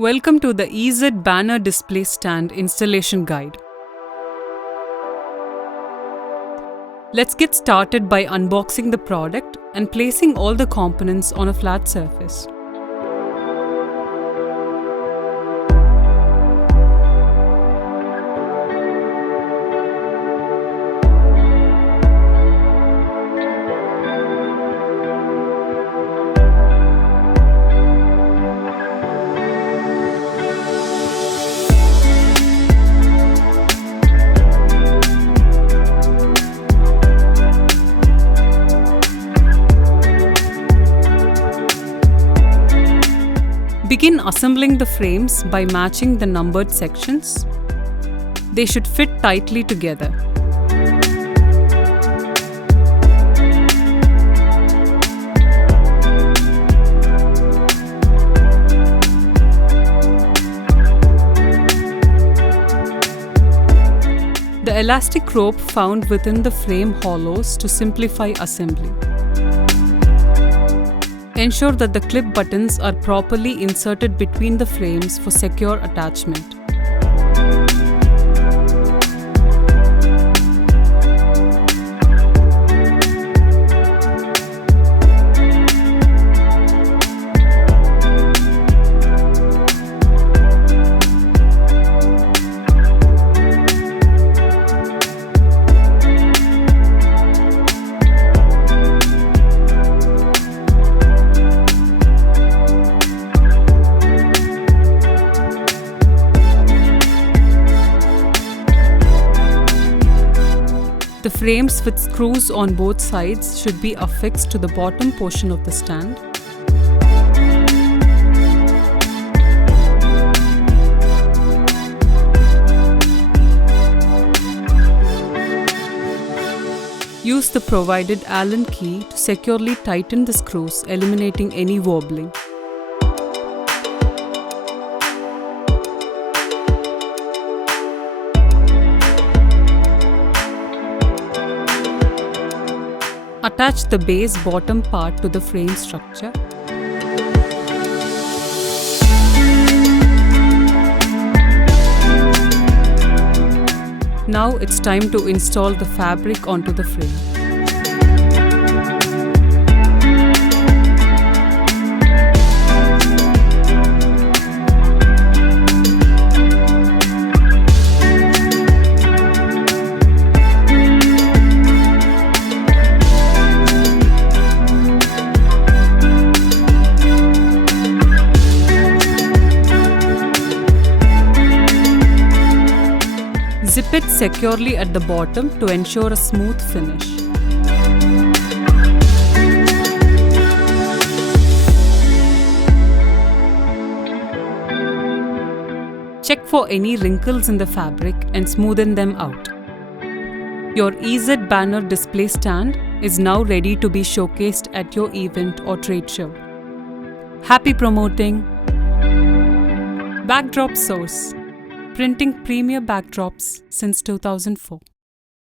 Welcome to the EZ Banner Display Stand Installation Guide. Let's get started by unboxing the product and placing all the components on a flat surface. Begin assembling the frames by matching the numbered sections. They should fit tightly together. The elastic rope found within the frame hollows to simplify assembly. Ensure that the clip buttons are properly inserted between the frames for secure attachment. The frames with screws on both sides should be affixed to the bottom portion of the stand. Use the provided Allen key to securely tighten the screws, eliminating any wobbling. Attach the base bottom part to the frame structure. Now it's time to install the fabric onto the frame. Zip it securely at the bottom to ensure a smooth finish. Check for any wrinkles in the fabric and smoothen them out. Your EZ Banner display stand is now ready to be showcased at your event or trade show. Happy promoting! Backdropsource, printing premier backdrops since 2004.